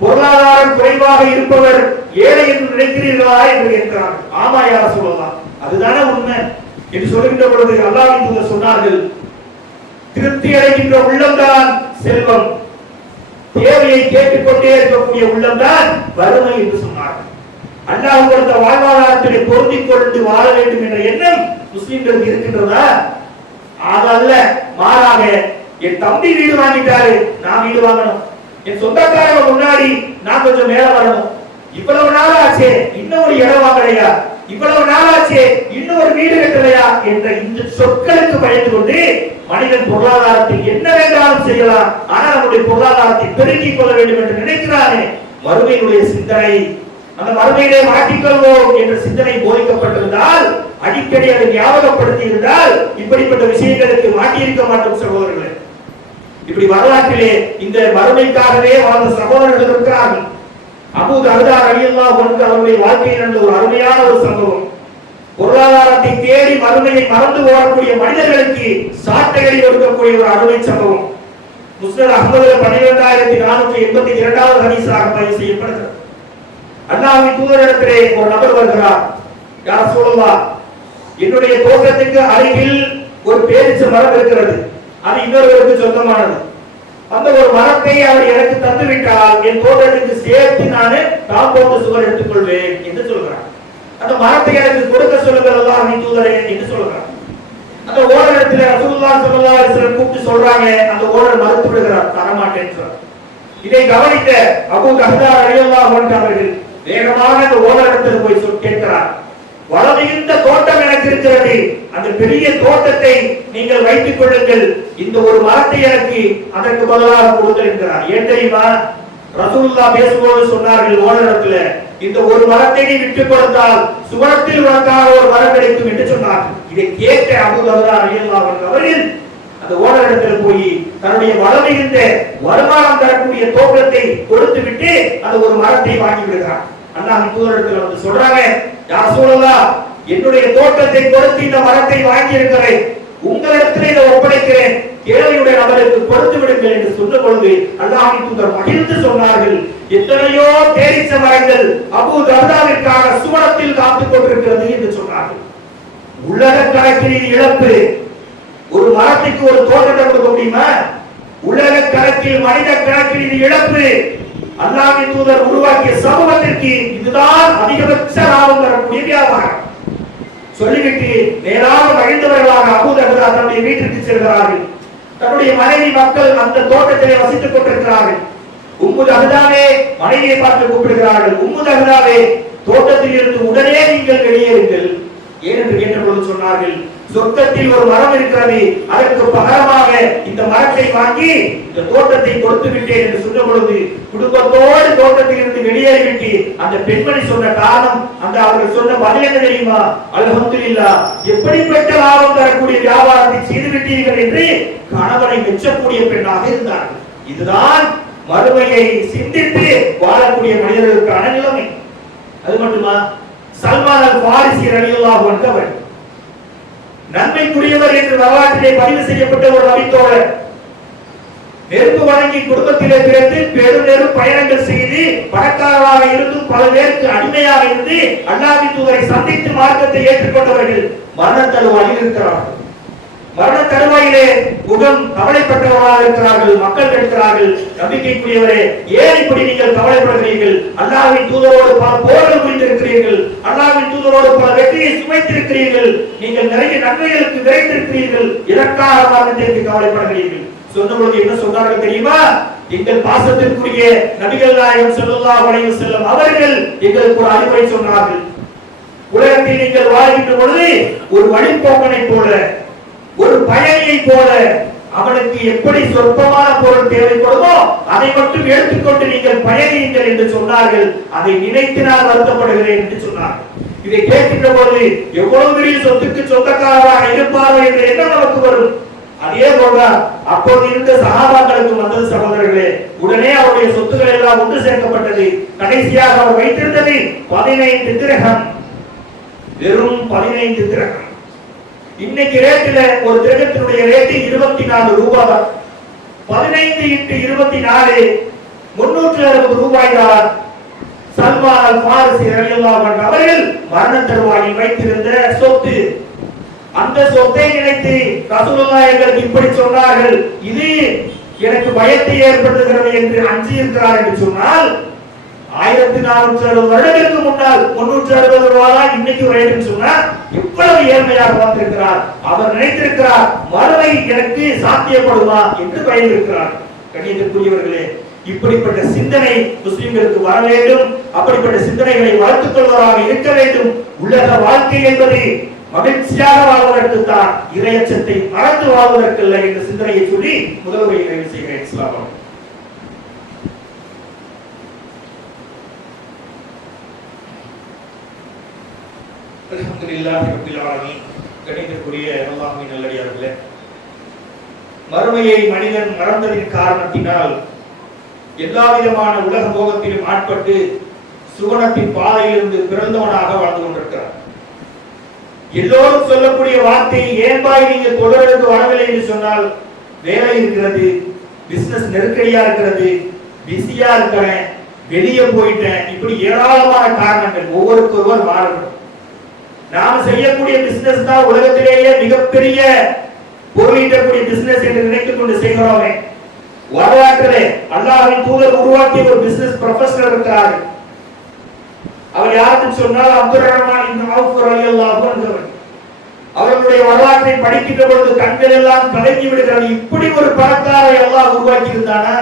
பொருளாதாரம் குறைவாக இருப்பவர் ஏழை என்று நினைக்கிறீர்களா என்று கேட்கிறார். ஆமா யா ரசூலல்லாஹ், அதுதானே உண்மை என்று சொல்கின்ற பொழுது அல்லாஹ்வின் தூதர் சொன்னார்கள், திருப்தி அடைகின்ற உள்ளம்தான் செல்வம், தேவையை கேட்டுக்கொண்டே இருக்கக்கூடிய உள்ளம்தான் வறுமை என்று சொன்னார்கள். அல்லாஹ் கொடுத்த வாழ்வாதாரத்திலே பொருந்திக் கொண்டு வாழ வேண்டும் என்ற எண்ணம் முஸ்லிம்களுக்கு இருக்கின்றதா? அதல்ல, மாறாக என் தம்பி வீடு வாங்கிட்டாரு, நான் வீடு வாங்கணும், என் சொந்தக்காரங்க முன்னாடி நான் கொஞ்சம் மேல வரணும், இவ்வளவு நாள் ஆச்சே இன்னும் ஒரு இடம் வாங்கலையா, இவ்வளவு நாள் ஆச்சே இன்னும் ஒரு வீடு கட்டலையா என்ற இந்த சொற்களுக்கு பயந்து கொண்டு மனிதன் பொருளாதாரத்தில் என்ன வேண்டாலும் செய்யலாம், ஆனால் நம்முடைய பொருளாதாரத்தை பெருக்கிக் கொள்ள வேண்டும் என்று நினைக்கிறானே, மறுமையினுடைய சிந்தனை, அந்த மறுமையிலே மாட்டிக்கொள்வோம் என்ற சிந்தனை போதிக்கப்பட்டிருந்தால், அடிக்கடி அதை ஞாபகப்படுத்தி இருந்தால் இப்படிப்பட்ட விஷயங்களுக்கு மாட்டியிருக்க மாட்டோம் சகோதரர்களே. இப்படி வரலாற்றிலே இந்த மறுமைக்காகவே வாழ்ந்த சகோதரர்கள் இருக்கிறார்கள். அபூ தர்தா ரலியல்லாஹு அன்ஹு அவருடைய வாழ்க்கையில் நடந்த ஒரு அருமையான ஒரு சம்பவம். பொருளாதாரத்தை தேடி மறுமையை மறந்து ஓடக்கூடிய மனிதர்களுக்கு சாட்டைகளை கொடுக்கக்கூடிய ஒரு அருமை சம்பவம். முஸ்னத் அஹ்மதுல 12482வது ஹதீஸாக பதிவு செய்யப்படுகிறது. அல்லாஹ்வின் தூதரிடத்திலே ஒரு நபர் வருகிறார். யா ரசூலல்லாஹ், என்னுடைய தோட்டத்துக்கு அருகில் ஒரு பேரீச்ச மரம் இருக்கிறது, அது இன்னொருவருக்கு சொந்தமானது. அந்த ஒரு மரத்தை அவர் எனக்கு தந்துவிட்டால் என் தோட்டத்துக்கு சேர்த்து நான் காம்பவுண்ட் சுவர் எடுத்துக்கொள்வேன் என்று சொல்கிறார். அந்த மரத்தை எனக்கு கொடுக்க சொல்லுங்கள் அல்லாஹ்வின் தூதரே என்று சொல்கிறார். அந்த ஓனரிடத்தில் ரசூலுல்லாஹி ஸல்லல்லாஹு அலைஹி வஸல்லம் கூப்பிட்டு சொல்றாங்க. அந்த ஓனர் மறுத்து விடுகிறார், தரமாட்டேன்னு சொல்றார். இதை கவனித்த அபூ தர்தா ரலியல்லாஹு அன்ஹு அவர்கள் வேகமாக அந்த ஓனரிடத்தில் போய் கேட்கிறார், வளமிகுந்த தோட்டம் எனக்கு இருக்கிறது, அந்த பெரிய தோட்டத்தை நீங்கள் வைத்துக் கொள்ளுங்கள், இந்த ஒரு மரத்தை எனக்கு அதற்கு பதிலாக கொடுங்கள் என்கிறார். ஏன் தெரியுமா? ரசூலுல்லாஹ் பேசும்போது சொன்னார்கள் ஓனரிடத்தில், இந்த ஒரு மரத்தை நீ விட்டுக் கொடுத்தால் சுவனத்தில் உனக்காக ஒரு மரம் கிடைக்கும் என்று சொன்னார்கள். இதை கேட்ட அபூ தர்தா ரலியல்லாஹு அன்ஹு அவர்கள் அந்த ஓனரிடத்தில் போய் தன்னுடைய வளமிகுந்த வருமானம் தரக்கூடிய தோட்டத்தை கொடுத்து விட்டு அந்த ஒரு மரத்தை வாங்கி விடுகிறார். அல்லாஹ்வின் தூதரிடத்தில் வந்து சொல்றாங்க, யா ரசூலல்லாஹ், என்னுடைய தோட்டத்தை கொடுத்து இந்த மரத்தை வாங்கி இருக்கிறேன், உங்களிடத்தில் இதை ஒப்படைக்கிறேன், ஏழையுடைய நபருக்கு கொடுத்து விடுங்கள் என்று சொன்ன பொழுது அல்லாஹ்வின் தூதர் மகிழ்ந்து சொன்னார்கள், எத்தனையோ பேரீச்ச மரங்கள் அபூ தர்தாவிற்காக சுவனத்தில் காத்துக் கொண்டிருக்கிறது என்று சொன்னார்கள். உலக கணக்கில் இது இழப்பு. ஒரு மரத்துக்கு ஒரு தோட்டத்தை கொடுக்க முடியுமா? உலக கணக்கில் மனித கணக்கில் இது இழப்பு. அல்லாஹ்வின் தூதர் உருவாக்கிய சமூகத்திற்கு இதுதான் அதிகபட்ச லாபம் தரக்கூடிய வியாபாரம். சொல்லிவிட்டு நேராக மகிழ்ந்தவர்களாக அபூ தர்தா தன்னுடைய வீட்டிற்கு செல்கிறார்கள். தன்னுடைய மனைவி மக்கள் அந்த தோட்டத்திலே வசித்துக் கொண்டிருக்கிறார்கள். உம்மு தர்தாவே மனைவியை பார்த்து கூப்பிடுகிறார்கள், உம்மு தர்தாவே, தோட்டத்தில் இருந்து உடனே நீங்கள் வெளியேறுங்கள். ஏனென்று கேட்டபோது சொன்னார்கள், சொர்க்கத்தில் ஒரு மரம் இருக்கிறது, அதற்கு பகரமாக இந்த மரத்தை வாங்கி இந்த தோட்டத்தை கொடுத்து விட்டேன் என்று சொன்ன பொழுது குடும்பத்தோடு தோட்டத்தில் இருந்து வெளியேறிவிட்டு அந்த பெண்மணி சொன்ன காரணம், அந்த அவர்கள் சொன்ன பதில் என்ன தெரியுமா? அல்ஹம்துலில்லாஹ், எப்படிப்பட்ட லாபம் தரக்கூடிய வியாபாரத்தை செய்து விட்டீர்கள் என்று கணவனை மெச்சக்கூடிய பெண்ணாக இருந்தார்கள். இதுதான் மறுமையை சிந்தித்து வாழக்கூடிய மனிதர்களுக்கான நிலைமை. அது மட்டுமா, சல்மான் அல் ஃபாரிசி ரலியல்லாஹு அன்ஹு அவர் நன்மைக்குரியவர் என்று வரலாற்றிலே பதிவு செய்யப்பட்ட ஒரு நபித்தோழர். நெருப்பு வழங்கி குடும்பத்திலே பிறந்து பெரும் பயணங்கள் செய்து பணக்காரராக இருந்தும் பல பேருக்கு அடிமையாக இருந்து அல்லாஹ்வின் தூதரை சந்தித்து மார்க்கத்தை ஏற்றுக்கொண்டவர்கள் மரண தருவாயில் இருக்கிறார்கள். மரண தருவாயிலே உடன் கவலைப்பட்டவர்களாக இருக்கிறார்கள். மக்கள் கேட்கிறார்கள், நம்பிக்கைக்குரியவரே, ஏன் இப்படி நீங்கள் கவலைப்படுகிறீர்கள்? அல்லாஹ்வின் தூதரோடு பல போர்கள் புரிந்திருக்கிறீர்கள், அல்லாஹ்வின் தூதரோடு பல வெற்றியை சுமைத்திருக்கிறீர்கள், நீங்கள் நிறைய நன்மைகளுக்கு விரைந்திருக்கிறீர்கள், இதற்காக மரணத்திற்கு கவலைப்படுகிறீர்கள். சொன்னபொழுது என்ன சொன்னார்கள் தெரியுமா? எங்கள் பாசத்திற்குரிய நபிகள் நாயகம் ஸல்லல்லாஹு அலைஹி வஸல்லம் அவர்கள் எங்களுக்கு ஒரு அறிவுரை சொன்னார்கள். உலகத்தில் நீங்கள் வாழ்கின்ற பொழுது ஒரு வழிபோக்கனை போல, ஒரு பயணியை போல, அவனுக்கு எப்படி சொற்பமான பொருள் தேவைப்படுமோ அதை மட்டும் எடுத்துக்கொண்டு நீங்கள் பயணியுங்கள் என்று சொன்னார்கள். அதை நினைத்து நான் வருத்தப்படுகிறேன் என்று சொன்னார்கள். இதை கேட்கின்ற போது எவ்வளவு பெரிய சொத்துக்கு சொந்தக்காரராக இருப்பாரோ என்ற எண்ணம் நமக்கு வரும். அதே போல அப்போது இருந்த சஹாபாக்களுக்கு வந்தது சகோதரர்களே. உடனே அவருடைய சொத்துக்கள் எல்லாம் ஒன்று சேர்க்கப்பட்டது. கடைசியாக அவர் வைத்திருந்தது 15 திரகம், வெறும் 15 திரகம். இன்னைக்கு ரேட்ல ஒரு திரகத்தினுடைய ரேட் 24 ரூபாய். 15 × 24 360 ரூபாய் தான் சல்மான் அல் ஃபாரிசி ரலியல்லாஹு அன்ஹு அவர்கள் மரண தருவாயில் வைத்திருந்த சொத்து. அந்த சொத்தை நினைத்து ரசூலுல்லாஹ் எங்களுக்கு இப்படி சொன்னார்கள், இது எனக்கு பயத்தை ஏற்படுத்துகிறது என்று அஞ்சி இருக்கிறார் என்று சொன்னால் 1460 வருடங்களுக்கு முன்னால் 360 ரூபாய் இன்னைக்கு ரேட்னு சொன்னா இவ்வளவு ஏழ்மையாக வந்திருக்கிறார். அவர் நினைத்திருக்கிறார் மறுமை எனக்கு சாத்தியப்படுமா என்று பயந்திருக்கிறார். கண்ணியத்திற்குரியவர்களே, இப்படிப்பட்ட சிந்தனை முஸ்லிம்களுக்கு வர வேண்டும். அப்படிப்பட்ட சிந்தனைகளை வளர்த்துக் கொள்வதாக இருக்க வேண்டும். உலக வாழ்க்கை என்பது மகிழ்ச்சியாக வாழ்வதற்கு தான், இறையச்சத்தை மறந்து வாழ்வதற்கு இல்லை என்ற சிந்தனையை சொல்லி முதல் நிறைவு செய்கிறேன். இஸ்லாம் அல்ஹம்துலில்லாஹி ரப்பில் ஆலமீன். கணிதக்குரிய அல்லாஹ்வின் நல்லடியார்களே, மறுமையை மனிதன் மறந்ததின் காரணத்தினால் எல்லா விதமான உலக போகத்திலும் ஆட்பட்டு சுவனத்தின் பாதையிலிருந்து பிறந்தவனாக வாழ்ந்து கொண்டிருக்கிறார். எல்லோரும் சொல்லக்கூடிய வார்த்தை, ஏன்பாய் நீங்க தொடருக்கு வரவில்லை என்று சொன்னால் வேலை இருக்கிறது, பிசினஸ் நெருக்கடியா இருக்கிறது, பிஸியா இருக்கிறேன், வெளியே போயிட்டேன், இப்படி ஏராளமான காரணங்கள் ஒவ்வொருவருக்கொருவர் மாறுபடும். நாம் செய்யக்கூடிய பிசினஸ் தான் உலகத்திலேயே மிகப்பெரிய பொருளீட்டக்கூடிய பிசினஸ் என்று நினைத்துக் கொண்டு செய்கிறோமே. வரலாற்றிலே அல்லாஹ்வின் தூதர் உருவாக்கிய ஒரு பிசினஸ் ப்ரொஃபஷனல் இருக்கிறார். அவர் யாருன்னு சொன்னால் அப்துர் ரஹ்மான் இப்னு அவுஃப் ரலியல்லாஹு அன்ஹு. அவர்களுடைய வரலாற்றை படிக்கின்ற பொழுது கண்கள் எல்லாம் கலங்கி விடுகிறது. இப்படி ஒரு பணக்காரரை அல்லாஹ் உருவாக்கி இருந்தானா?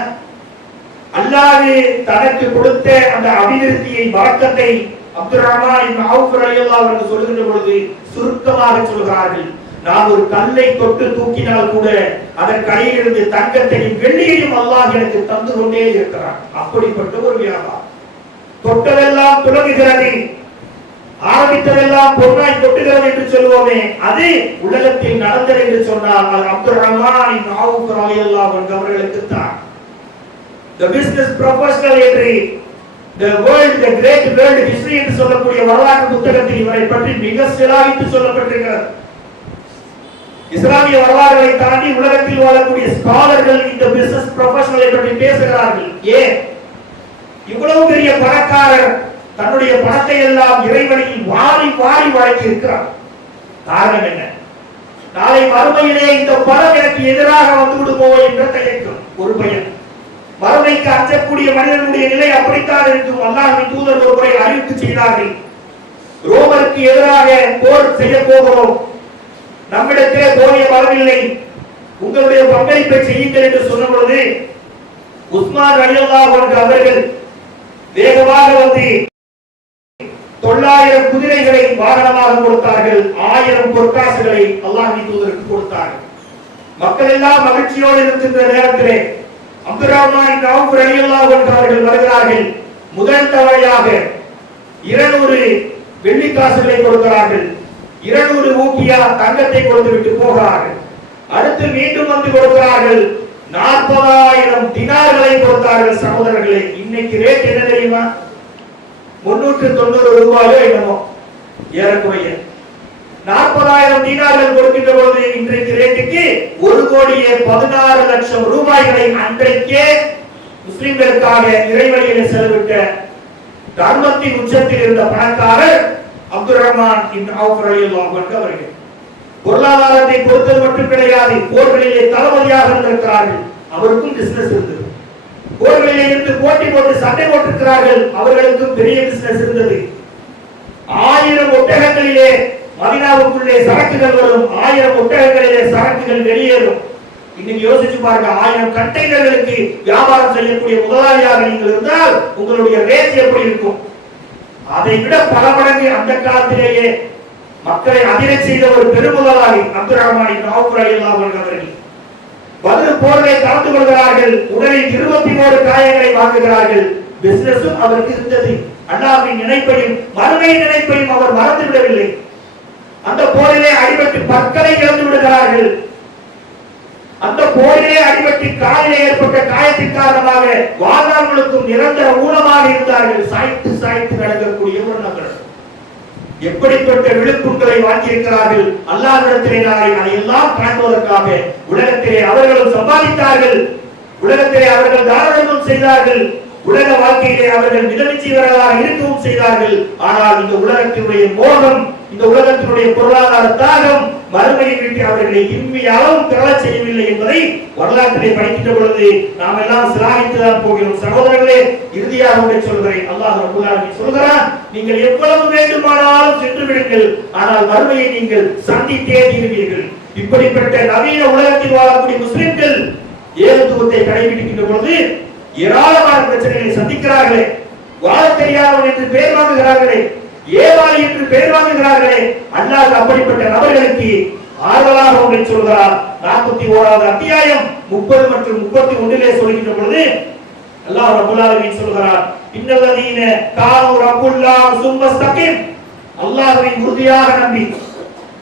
அல்லாஹ் தனக்கு கொடுத்த அந்த அபிவிருத்தியை, வழக்கத்தை அப்துர் ரஹ்மான் இப்னு அவுஃப் ரலியல்லாஹு அன்ஹு சொல்கின்ற பொழுது சுருக்கமாக சொல்கிறார்கள், நான் ஒரு கல்லை தொட்டு தூக்கினால் கூட அதன் கடையிலிருந்து தங்கத்தையும் வெள்ளியையும் அல்லாஹ் எனக்கு தந்து கொண்டே இருக்கிறான். அப்படிப்பட்ட ஒரு வியாபாரம். தொட்டதெல்லாம் துலங்குகிறது, ஆரம்பித்ததெல்லாம் பொன்னாய் கொட்டுகிறது என்று சொல்லுவோமே, அது உலகத்தில் நடந்தது என்று சொன்னால் அது அப்துர் ரஹ்மான் இப்னு அவுஃப் ரலியல்லாஹு அன்ஹு அவர்களுக்கு தான். The business professional என்று the great world history என்று சொல்லக்கூடிய வரலாற்று புத்தகத்தில் இவரை பற்றி மிக சிலாகித்து சொல்லப்பட்டிருக்கிறது. இஸ்லாமிய வரலாறுகளை தாண்டி உலகத்தில் வாழக்கூடிய ஸ்காலர்கள் இந்த பிசினஸ் ப்ரொஃபஷனலை பற்றி பேசுகிறார்கள். ஏன் இவ்வளவு பெரிய பணக்காரர் தன்னுடைய பணத்தை எல்லாம் இறைவனில் வாரி வாரி வழங்கி இருக்கிறார்? காரணம் என்ன? நாளை மறுமையிலே இந்த பணம் எனக்கு எதிராக வந்து விடுமோ என்ற தயக்கம், ஒரு பயம். மறுமைக்கு அஞ்சக்கூடிய மனிதனுடைய நிலை அப்படித்தான் இருக்கும். அல்லாஹ்வின் தூதர் ஒரு முறை அறிவிப்பு செய்தார்கள், ரோமருக்கு எதிராக போர் செய்ய போகிறோம், நம்மிடத்திலே போதிய வரவில்லை, உங்களுடைய பங்களிப்பை செய்யுங்கள் என்று சொன்ன பொழுது உஸ்மான் ரலியல்லாஹு அன்ஹு அவர்கள் வேகமாக வந்து 900 குதிரைகளை வாகனமாக கொடுத்தார்கள், 1000 பொற்காசுகளை அல்லாஹ்வின் தூதருக்கு கொடுத்தார்கள். மக்கள் எல்லாம் மகிழ்ச்சியோடு இருக்கின்ற நேரத்திலே அப்துர் ரஹ்மான் இப்னு அவுஃப் ரலியல்லாஹு அன்ஹு அவர்கள் வருகிறார்கள். முதல் தவணையாக 200 வெள்ளி காசுகளை கொடுக்கிறார்கள், 200 ஊக்கியா தங்கத்தை கொடுத்து விட்டு போகிறார்கள். அடுத்து மீண்டும் வந்து கொடுக்கிறார்கள், 40,000 தினார்களை கொடுத்தார்கள் சகோதரர்களே. இன்னைக்கு ரேட் என்ன தெரியுமா? 390 ரூபாயோ என்னமோ ஏறக்குறைய. 40,000 தீனார்கள் கொடுக்கின்ற பொழுது இன்றைக்கு ரேட்டுக்கு 1,16,00,000 ரூபாய்களை அன்றைக்கே முஸ்லிம்களுக்காக இறைவழியில் செலவிட்ட தர்மத்தின் உச்சத்தில் இருந்த பணக்காரர் அப்துல் ரஹ்மான் இப்னு அவுஃப் ரலியல்லாஹு அன்ஹு அவர்கள். பொருளாதாரத்தை பொறுத்தது மட்டும் கிடையாது, போர்களிலே தளபதியாக இருந்திருக்கிறார்கள், அவருக்கும் பிசினஸ் இருந்தது. போர்களிலே இருந்து போட்டி போட்டு சண்டை போட்டிருக்கிறார்கள், அவர்களுக்கும் பெரிய பிசினஸ் இருந்தது. 1000 ஒட்டகங்களிலே மதீனாவுக்குள்ளே சரக்குகள் வரும், 1000 ஒட்டகங்களிலே சரக்குகள் வெளியேறும். இன்னைக்கு யோசிச்சு பாருங்க, 1000 கண்டெய்னர்களுக்கு வியாபாரம் செய்யக்கூடிய முதலாளியாக நீங்கள் இருந்தால் உங்களுடைய ரேட் எப்படி இருக்கும்? அதை விட பல மடங்கு அந்த காலத்திலேயே மக்களை அதிரச் செய்த ஒரு பெருமுதலாளி அப்துல் ரஹ்மான் இப்னு அவுஃப் ரலியல்லாஹு அன்ஹு அவர்கள். பத்ர் போரிலே கலந்து கொள்கிறார்கள், உடலில் 21 காயங்களை வாங்குகிறார்கள். பிசினஸும் அவருக்கு இருந்தது. அல்லாஹ்வின் நினைப்பையும் மறுமை நினைப்பையும் அவர் மறந்து விடவில்லை. அந்த போரிலே அடிபட்டு பற்களை இழந்து விடுகிறார்கள். அந்த போரிலே அடிபட்டு காலிலே ஏற்பட்ட காயத்தின் காரணமாக வாழ்நாள்களுக்கும் நிரந்தர ஊனமாக இருந்தார்கள். சாய்த்து சாய்த்து நடக்கக்கூடிய ஒரு நபர். எப்படிப்பட்ட விழுப்புண்களை வாங்கியிருக்கிறார்கள். அல்லாஹ்விடத்திலே நாளை அதையெல்லாம் காண்பதற்காக உலகத்திலே அவர்களும் சம்பாதித்தார்கள், உலகத்திலே அவர்கள் தாராளமும் செய்தார்கள், உலக வாழ்க்கையிலே அவர்கள் மிதமிச்சீவர்களாக இருக்கவும் செய்தார்கள். ஆனால் இந்த உலகத்தினுடைய மோகம், இந்த உலகத்தினுடைய பொருளாதார தாகம் மறுமையை விட்டு அவர்களை இம்மியாலும் திரளச் செய்யவில்லை என்பதை வரலாற்றிலே படிக்கின்ற பொழுது நாம் எல்லாம் சிலாகித்துதான் போகிறோம். சகோதரர்களே, இறுதியாக ஒன்றை சொல்கிறேன். அல்லாஹ் ரப்பல் ஆலமீன் சொல்கிறான், நீங்கள் எவ்வளவு வேண்டுமானாலும் சென்று விடுங்கள், ஆனால் மறுமையை நீங்கள் சந்தித்தே தீருவீர்கள். இப்படிப்பட்ட நவீன உலகத்தில் வாழக்கூடிய முஸ்லிம்கள் ஏகத்துவத்தை கடைபிடிக்கின்ற பொழுது ஏராளமான பிரச்சனைகளை சந்திக்கிறார்களே. வாழ தெரியாதவன் என்று பெயர் வாங்குகிறார்களே, ஏவாளி என்று பெயர் வாங்குகிறார்களே. அல்லாஹ் அப்படிப்பட்ட நபர்களுக்கு ஆறுதலாக ஒன்றை சொல்கிறார். 41வது அத்தியாயம் 30 மற்றும் 31 சொல்கின்ற பொழுது அல்லாஹ் ரப்பல் ஆலமீன் சொல்கிறார், இன்னல்லதீன கானூ ரப்புல்லாஹ் சும்மஸ்தகீம், அல்லாஹ்வை உறுதியாக நம்பி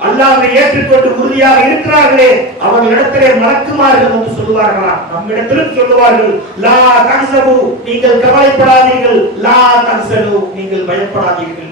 அல்லாஹ்வை ஏற்றுக்கொண்டு உறுதியாக இருக்கிறார்களே அவர்களிடத்திலே மலக்குமார்கள் வந்து சொல்வார்களாம், நம்மிடத்திலும் சொல்லுவார்கள், லா தஹ்சபு, நீங்கள் கவலைப்படாதீர்கள், லா தஹ்சனு, நீங்கள் பயப்படாதீர்கள்,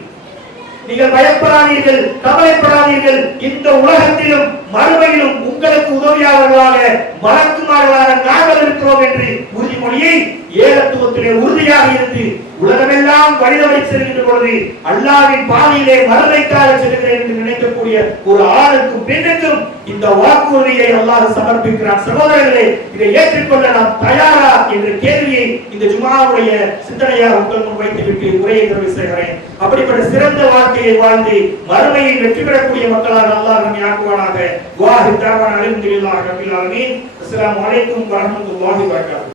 நீங்கள் பயப்படாதீர்கள், கவலைப்படாதீர்கள். இந்த உலகத்திலும் மறுமையிலும் உங்களுக்கு உதவியாளர்களாக மலக்குமார்களாக நாங்கள் இருக்கிறோம் என்று உறுதிமொழியை ஏகத்துவத்திலே உறுதியாக இருந்து உலகமெல்லாம் வழிதவறி செல்கின்ற பொழுது அல்லாஹ்வின் பாதையிலே மறுமைக்காக செல்கிறேன் என்று நினைக்கக்கூடிய ஒரு ஆணுக்கும் பெண்ணுக்கும் இந்த வாக்குறுதியை அல்லாஹ் சமர்ப்பிக்கிறான். சகோதரர்களே, இதை ஏற்றுக்கொள்ள நாம் தயாரா என்ற கேள்வியை இந்த ஜும்ஆவுடைய சிந்தனையாக உங்கள் முன் வைத்துவிட்டு உரையை நிறைவு செய்கிறேன். அப்படிப்பட்ட சிறந்த வாழ்க்கையை வாழ்ந்து மறுமையை வெற்றி பெறக்கூடிய மக்களாக அல்லாஹ் நம்மை ஆக்குவானாக. வாஹித் தாவான அல்ஹம்துலில்லாஹி ரப்பில் ஆலமீன். அஸ்ஸலாமு அலைக்கும் வரஹ்மத்துல்லாஹி வபரகாத்துஹு.